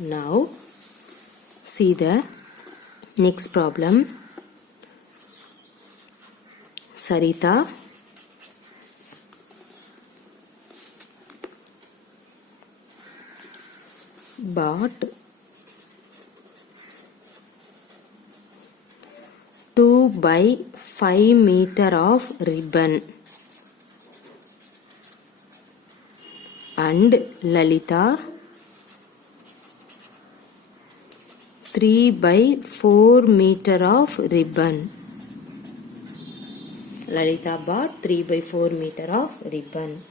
Now see the next problem. Sarita bought 2 by 5 meter of ribbon and Lalita 3 by 4 meter of ribbon. Lalita bought 3 by 4 meter of ribbon.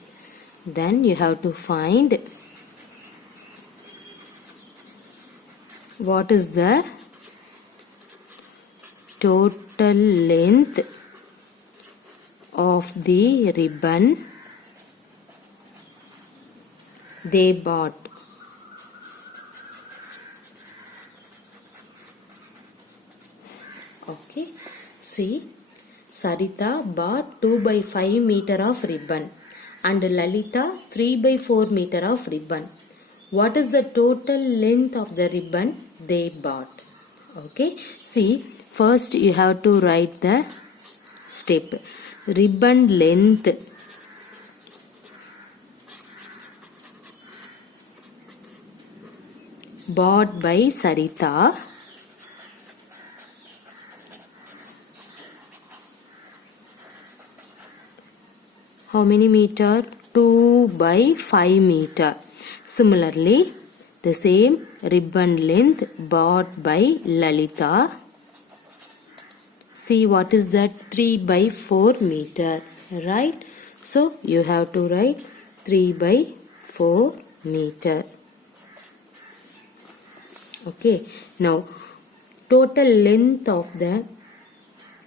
Then you have to find what is the total length of the ribbon they bought. Okay, see, Sarita bought 2 by 5 meter of ribbon and Lalita 3 by 4 meter of ribbon. What is the total length of the ribbon they bought? Okay, see, first you have to write the step. Ribbon length bought by Sarita how many meter? 2 by 5 meter. Similarly, the same ribbon length bought by Lalita. See what is that? 3 by 4 meter, right? So you have to write 3 by 4 meter. Okay, now total length of the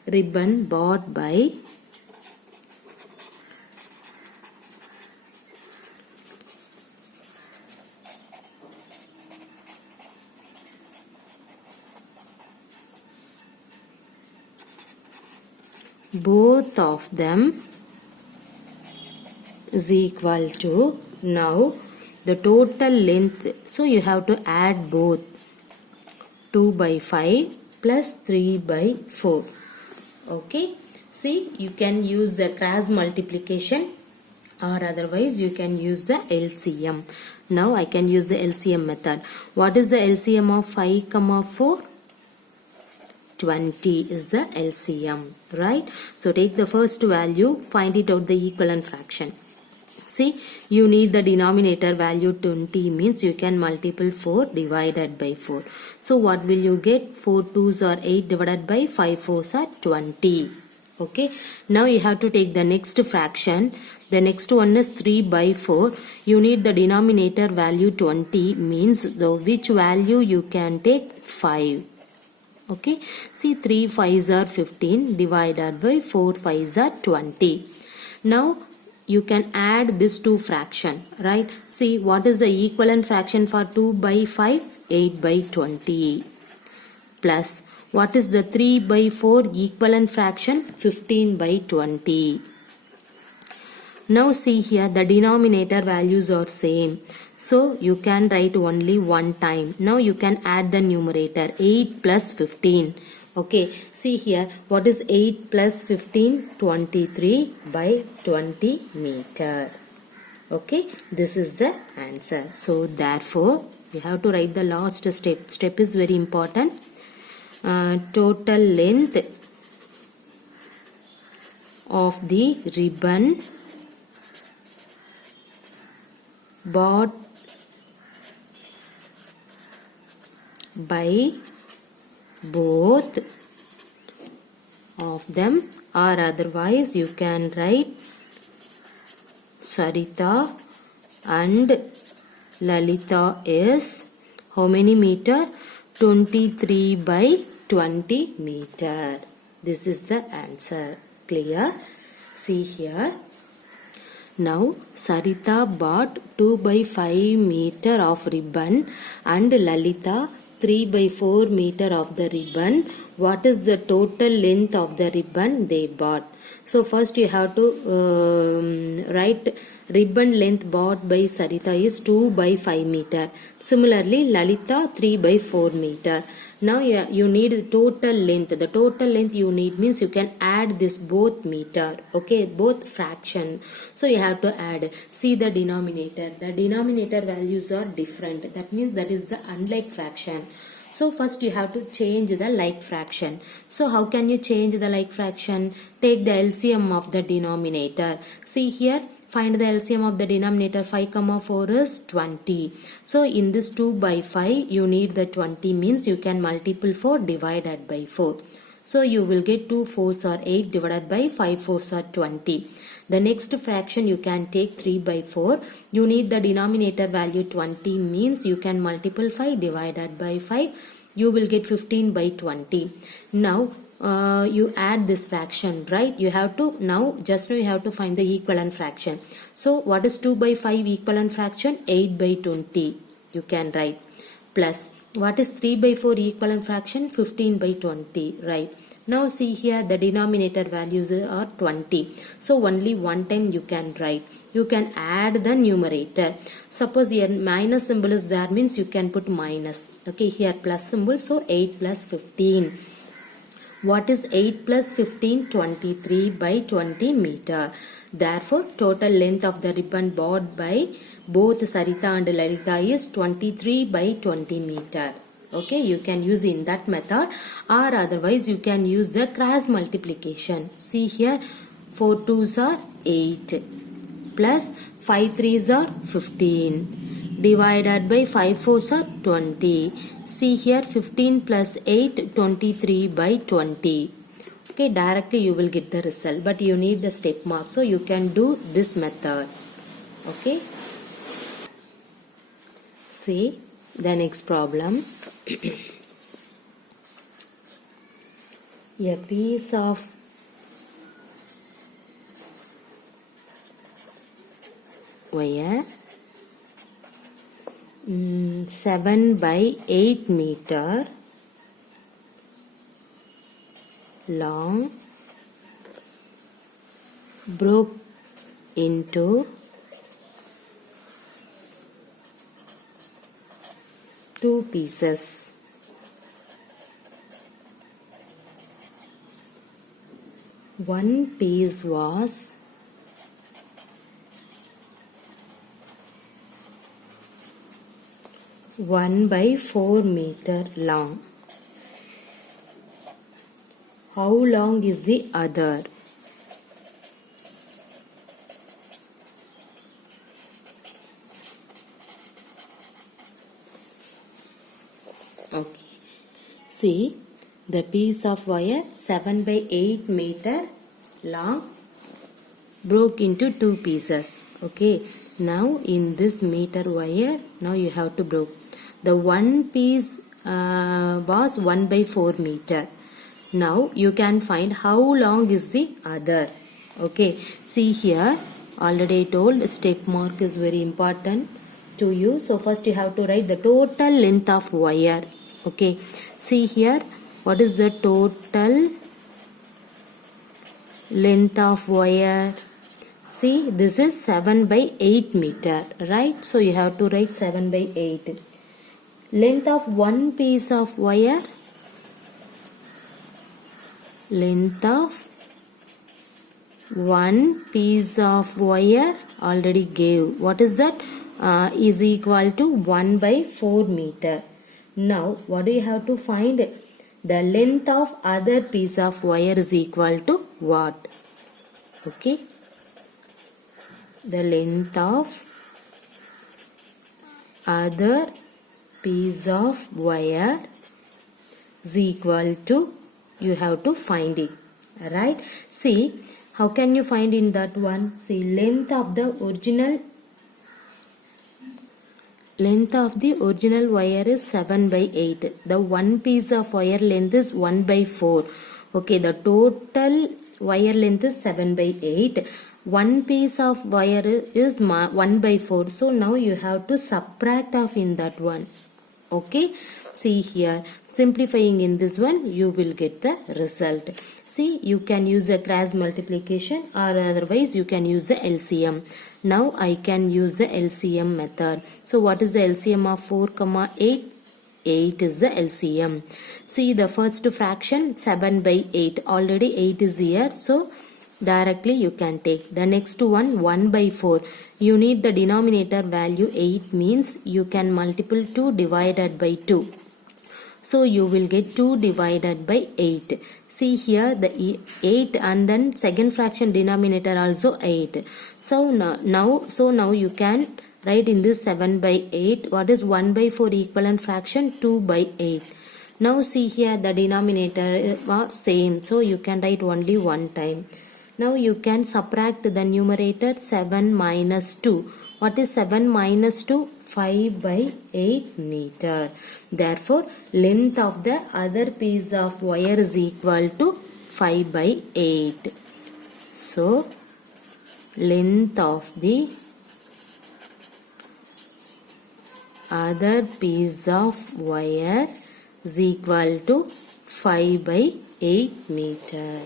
ribbon bought by both of them is equal to, now the total length, so you have to add both, 2 by 5 plus 3 by 4. Okay, see, you can use the cross multiplication or otherwise you can use the LCM. Now I can use the LCM method. What is the LCM of 5 comma 4? 20 is the LCM, right? So take the first value, find it out the equivalent fraction. See, you need the denominator value 20 means you can multiply 4 divided by 4. So what will you get? 4 2s are 8 divided by 5 4s are 20. Okay, now you have to take the next fraction. The next one is 3 by 4. You need the denominator value 20 means the which value you can take? 5. Okay, see, 3 5s are 15 divided by 4 5s are 20. Now you can add this two fraction, right? See, what is the equivalent fraction for 2 by 5? 8 by 20. Plus, what is the 3 by 4 equivalent fraction? 15 by 20. Now see here, the denominator values are same. So you can write only one time. Now you can add the numerator, 8 plus 15. Okay, see here, what is 8 plus 15? 23 by 20 meter. Okay, this is the answer. So therefore, you have to write the last step. Step is very important. Total length of the ribbon bought by both of them, or otherwise you can write Sarita and Lalita is how many meter? 23 by 20 meter. This is the answer. Clear? See here. Now Sarita bought 2 by 5 meter of ribbon and Lalita 3 by 4 meter of the ribbon. What is the total length of the ribbon they bought? So first you have to write ribbon length bought by Sarita is 2 by 5 meter. Similarly, Lalita 3 by 4 meter. Now you need total length. The total length you need means you can add this both meter, okay, both fraction. So you have to add. See the denominator. The denominator values are different. That means that is the unlike fraction. So first you have to change the like fraction. So how can you change the like fraction? Take the LCM of the denominator. See here. Find the LCM of the denominator. 5 comma 4 is 20. So in this 2 by 5 you need the 20 means you can multiple 4 divided by 4. So you will get 2 4s are 8 divided by 5 4s are 20. The next fraction you can take 3 by 4. You need the denominator value 20 means you can multiple 5 divided by 5. You will get 15 by 20. Now you add this fraction, right? You have to now you have to find the equivalent fraction. So what is 2 by 5 equivalent fraction? 8 by 20 you can write, plus what is 3 by 4 equivalent fraction? 15 by 20, right? Now see here the denominator values are 20. So only one time you can write. You can add the numerator. Suppose here minus symbol is there means you can put minus. Okay, here plus symbol, so 8 plus 15. What is 8 plus 15? 23 by 20 meter. Therefore, total length of the ribbon bought by both Sarita and Lalita is 23 by 20 meter. Okay, you can use in that method, or otherwise you can use the cross multiplication. See here, 4 2s are 8 plus 5 3s are 15 divided by 5 4s are 20. See here, 15 plus 8, 23 by 20. Okay, directly you will get the result, but you need the step mark, so you can do this method. Okay, see the next problem. A piece of wire 7 by 8 meter long broke into 2 pieces. One piece was 1 by 4 meter long. How long is the other? Okay. See, the piece of wire 7 by 8 meter long broke into 2 pieces. Okay. Now in this meter wire, now you have to break. The one piece was 1 by 4 meter. Now you can find how long is the other. Okay. See here, already told step mark is very important to you. So first you have to write the total length of wire. Okay. See here, what is the total length of wire? See, this is 7 by 8 meter, right? So you have to write 7 by 8. Length of one piece of wire? Length of one piece of wire already gave. What is that? Is equal to 1 by 4 meter. Now, what do you have to find? The length of other piece of wire is equal to what? Okay. The length of other piece of wire is equal to, you have to find it, right? See, how can you find in that one? See, length of the original wire is 7 by 8. The one piece of wire length is 1 by 4. Okay, the total wire length is 7 by 8. One piece of wire is 1 by 4. So now you have to subtract off in that one. Okay, see here, simplifying in this one, you will get the result. See, you can use a cross multiplication or otherwise you can use the LCM. Now I can use the LCM method. So what is the LCM of 4, 8? 8 is the LCM. See the first fraction 7 by 8. Already 8 is here. So directly you can take. The next one 1 by 4. You need the denominator value 8 means you can multiply 2 divided by 2. So you will get 2 divided by 8. See here the 8 and then second fraction denominator also 8. So now you can write in this 7 by 8. What is 1 by 4 equivalent fraction? 2 by 8. Now see here the denominator are same. So you can write only one time. Now you can subtract the numerator 7 minus 2. What is 7 minus 2? 5 by 8 meter. Therefore, length of the other piece of wire is equal to 5 by 8. So, length of the other piece of wire is equal to 5 by 8 meter.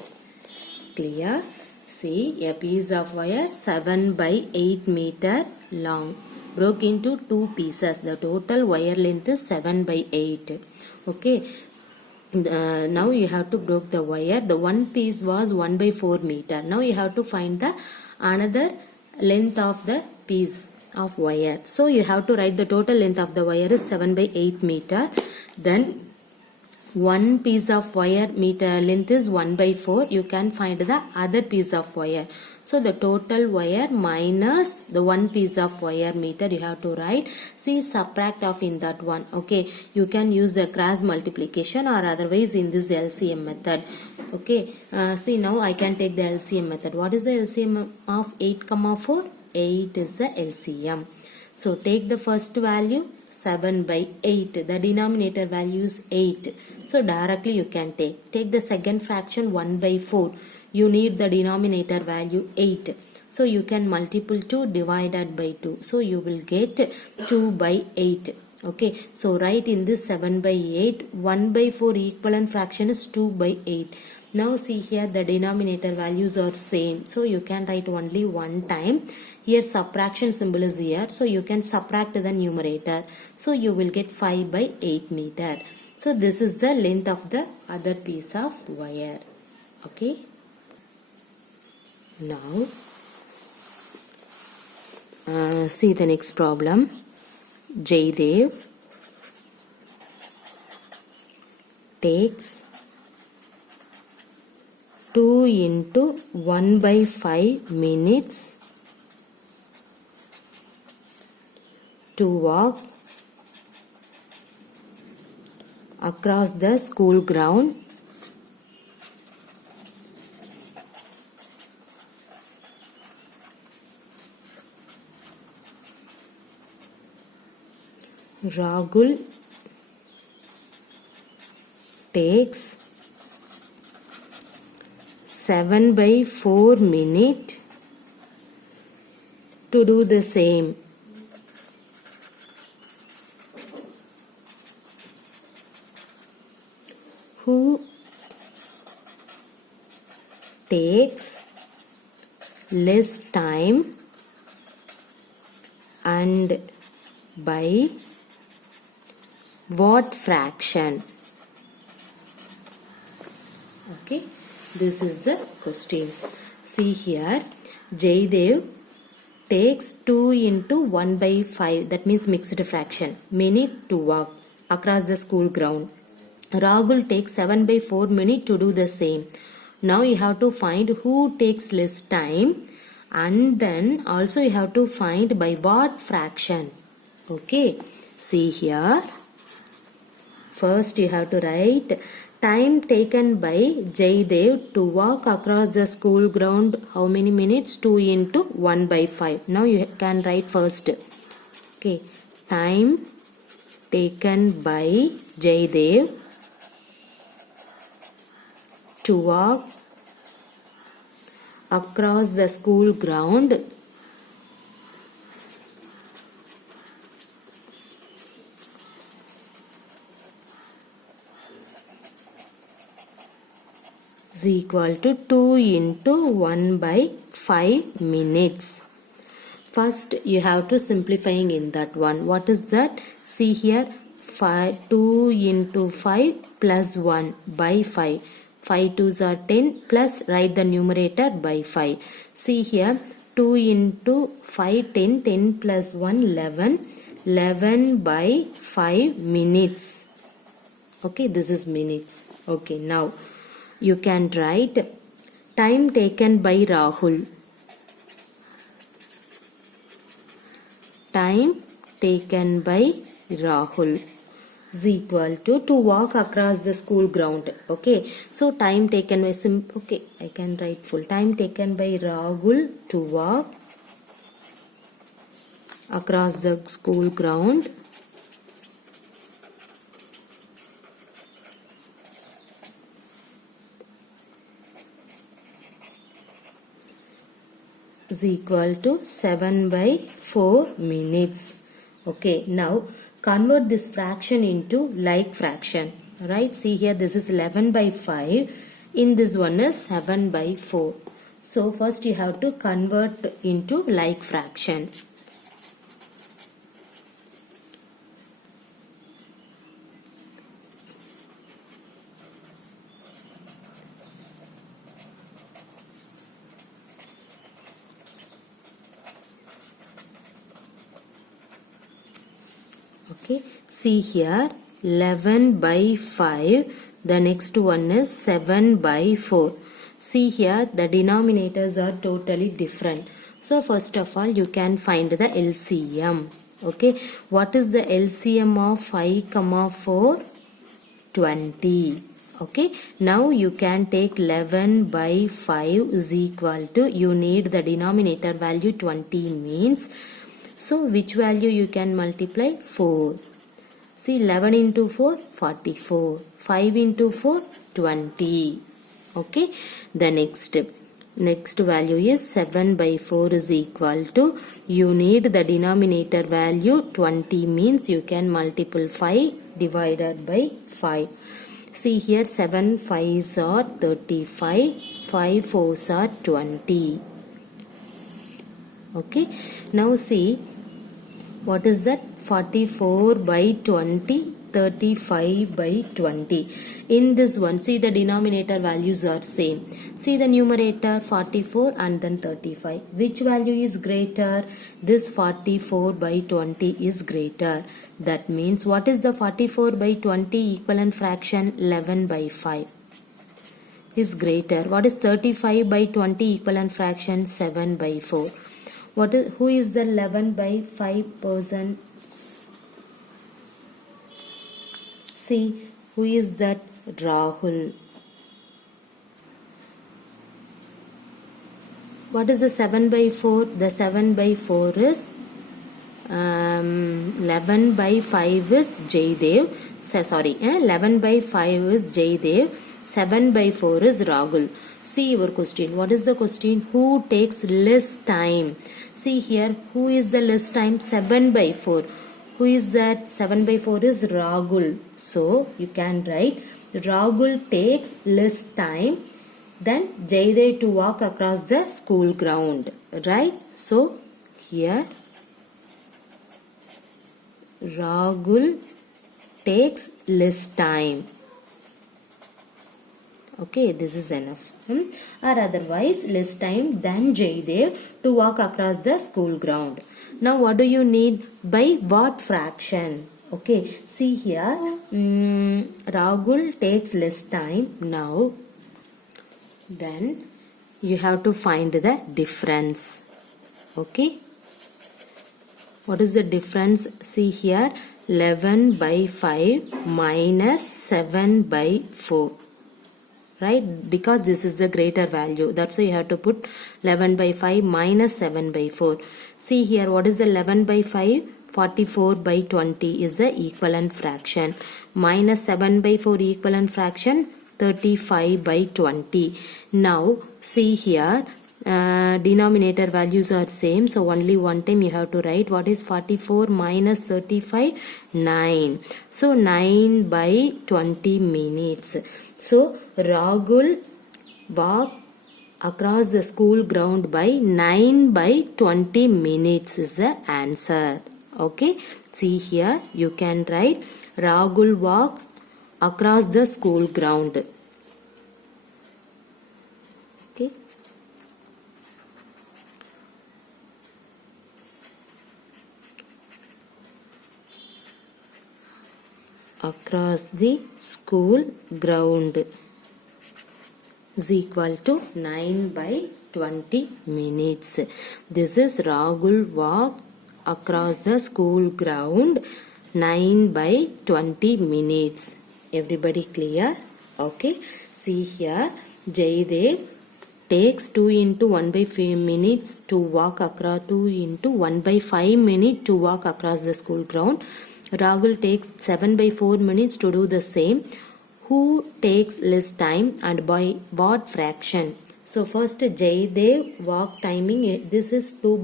Clear? See, a piece of wire 7 by 8 meter long broke into two pieces. The total wire length is 7 by 8. Okay. Now you have to break the wire. The one piece was 1 by 4 meter. Now you have to find the another length of the piece of wire. So you have to write the total length of the wire is 7 by 8 meter. Then one piece of wire meter length is 1 by 4. You can find the other piece of wire. So the total wire minus the one piece of wire meter you have to write. See, subtract off in that one. Okay, you can use the cross multiplication or otherwise in this LCM method. Okay, see now I can take the LCM method. What is the LCM of 8, 4? 8 is the LCM. So take the first value 7 by 8. The denominator value is 8. So directly you can take. Take the second fraction 1 by 4. You need the denominator value 8. So you can multiply 2 divided by 2. So you will get 2 by 8. Okay. So write in this 7 by 8. 1 by 4 equivalent fraction is 2 by 8. Now see here the denominator values are same. So you can write only one time. Here subtraction symbol is here. So you can subtract the numerator. So you will get 5 by 8 meter. So this is the length of the other piece of wire. Okay. Now see the next problem. Jaydev takes 2 into 1 by 5 minutes to walk across the school ground Rahul takes 7 by 4 minutes to do the same. Who takes less time and by what fraction? Okay, this is the question. See here, Jaydev takes 2 into 1 by 5, that means mixed fraction, minute to walk across the school ground. Rahul takes 7 by 4 minutes to do the same. Now you have to find who takes less time and then also you have to find by what fraction. Okay, see here. First you have to write time taken by Jaydev to walk across the school ground. How many minutes? 2 into 1 by 5. Now you can write first. Okay, time taken by Jaydev to walk across the school ground is equal to 2 into 1 by 5 minutes. First you have to simplifying in that one. What is that? See here, 2 into 5 plus 1 by 5. 5 2s are 10 plus write the numerator by 5. See here, 2 into 5 10, 10 plus 1 11, 11 by 5 minutes. Okay, this is minutes. Okay, now you can write time taken by Rahul. Time taken by Rahul is equal to walk across the school ground. Okay, so time taken by okay, I can write full. Time taken by Rahul to walk across the school ground is equal to 7 by 4 minutes. Okay, now convert this fraction into like fraction. Right, see here, this is 11 by 5. In this one is 7 by 4. So first you have to convert into like fraction. Okay, see here, 11 by 5, the next one is 7 by 4. See here, the denominators are totally different. So first of all, you can find the LCM. Okay, what is the LCM of 5 comma 4? 20. Okay, now you can take 11 by 5 is equal to, you need the denominator value 20 means, so which value you can multiply? 4. See, 11 into 4, 44. 5 into 4, 20. Okay, the next value is 7 by 4 is equal to, you need the denominator value 20 means you can multiply 5 divided by 5. See here, 7 5s are 35, 5 4s are 20. Okay, now see, what is that? 44 by 20, 35 by 20. In this one, see the denominator values are same. See the numerator 44 and then 35. Which value is greater? This 44 by 20 is greater. That means what is the 44 by 20 equivalent fraction? 11 by 5 is greater. What is 35 by 20 equivalent fraction? 7 by 4. Who is the 11 by 5 person? See, who is that? Rahul. What is the 7 by 4? The 7 by 4 is 11 by 5 is Jaydev. 11 by 5 is Jaydev. 7 by 4 is Rahul. See your question. What is the question? Who takes less time? See here, who is the less time? 7 by 4. Who is that? 7 by 4 is Rahul. So you can write Rahul takes less time than Jaydev to walk across the school ground. Right? So here Rahul takes less time. Okay, this is enough. Or otherwise less time than Jaydev to walk across the school ground. Now what do you need? By what fraction? Okay, see here, Rahul takes less time. Now then you have to find the difference. Okay, what is the difference? See here, 11 by 5 minus 7 by 4. Right, because this is the greater value, that's why you have to put 11 by 5 minus 7 by 4. See here, what is the 11 by 5? 44 by 20 is the equivalent fraction, minus 7 by 4 equivalent fraction 35 by 20. Now see here, denominator values are same, so only one time you have to write. What is 44 minus 35? 9. So 9 by 20 minutes. So Rahul walk across the school ground by 9 by 20 minutes is the answer. Okay, see here you can write Rahul walks across the school ground. Okay, across the school ground is equal to 9 by 20 minutes. This is Rahul walk across the school ground 9 by 20 minutes. Everybody clear? Okay. See here, Jaydev takes 2 into 1 by 5 minutes to walk across 2 into 1 by 5 minutes to walk across the school ground. Rahul takes 7 by 4 minutes to do the same. Who takes less time and by what fraction? So first Jaydev walk timing, this is 2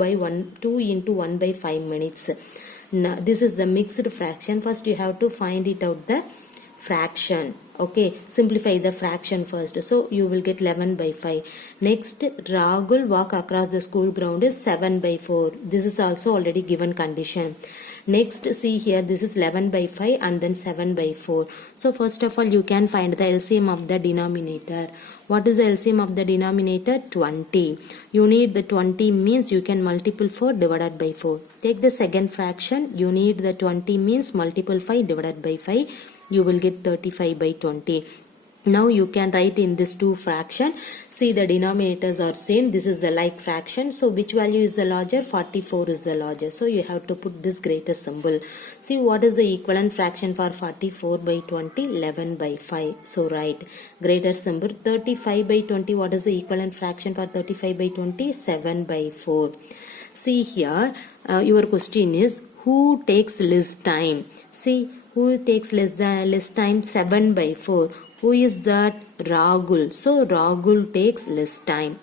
into 1 by 5 minutes. Now this is the mixed fraction. First you have to find it out the fraction. Okay, simplify the fraction first. So you will get 11 by 5. Next, Rahul walk across the school ground is 7 by 4. This is also already given condition. Next, see here, this is 11 by 5 and then 7 by 4. So first of all, you can find the LCM of the denominator. What is the LCM of the denominator? 20. You need the 20 means you can multiple 4 divided by 4. Take the second fraction. You need the 20 means multiple 5 divided by 5. You will get 35 by 20. Now you can write in this two fraction. See, the denominators are same. This is the like fraction. So which value is the larger? 44 is the larger. So you have to put this greater symbol. See, what is the equivalent fraction for 44 by 20? 11 by 5. So write greater symbol. 35 by 20. What is the equivalent fraction for 35 by 20? 7 by 4. See here, your question is who takes less time? See, who takes less time? 7 by 4. Who is that? Rahul. So Rahul takes less time.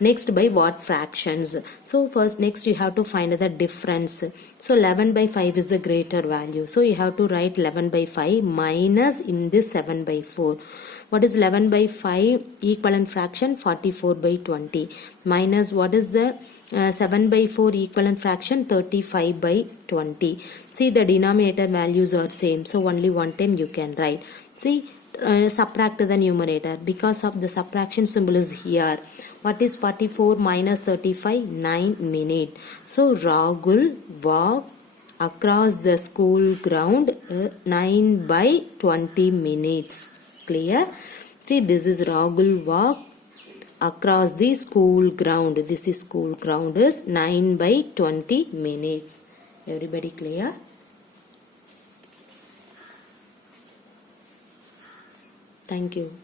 Next, by what fractions? So first, next you have to find the difference. So 11 by 5 is the greater value. So you have to write 11 by 5 minus in this 7 by 4. What is 11 by 5? Equivalent fraction 44 by 20. Minus what is the 7 by 4 equivalent fraction? 35 by 20. See, the denominator values are same. So only one time you can write. See, subtract the numerator because of the subtraction symbol is here. What is 44 minus 35? 9 minutes. So Rahul walk across the school ground 9 by 20 minutes. Clear? See, this is Rahul walk across the school ground. This is school ground is 9 by 20 minutes. Everybody clear? Thank you.